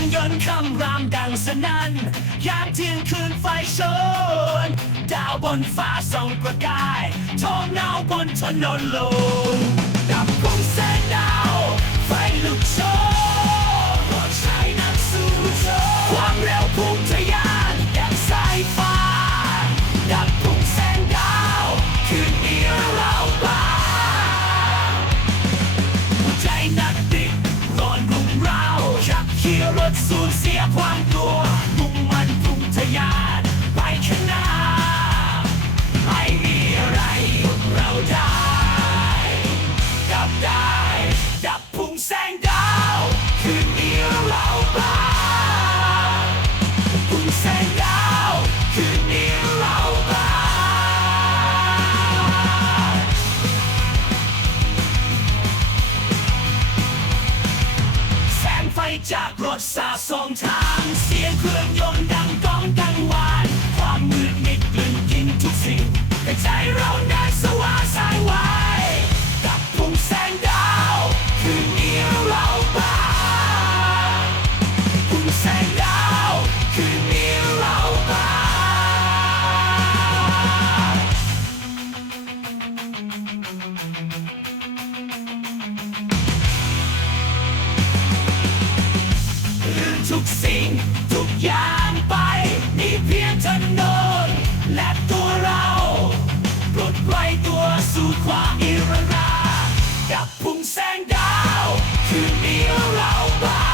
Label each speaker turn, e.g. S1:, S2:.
S1: รื่องยนต์คำรามดังสนั่นยามเที่ยงคืนไฟชน ดาวบนฟ้าส่องประกายท้องนาวบนถนนลง Сила, Сусія, Пандора จากรถสาดส่องทาง เสียงเครื่องยนต์ ทุกสิ่งทุกอย่างไป มีเพียงถนนและตัวเราปลดปล่อยตัวสู่ความอิรรา กับพุ่งแสงดาว คืนนี้เราบ้า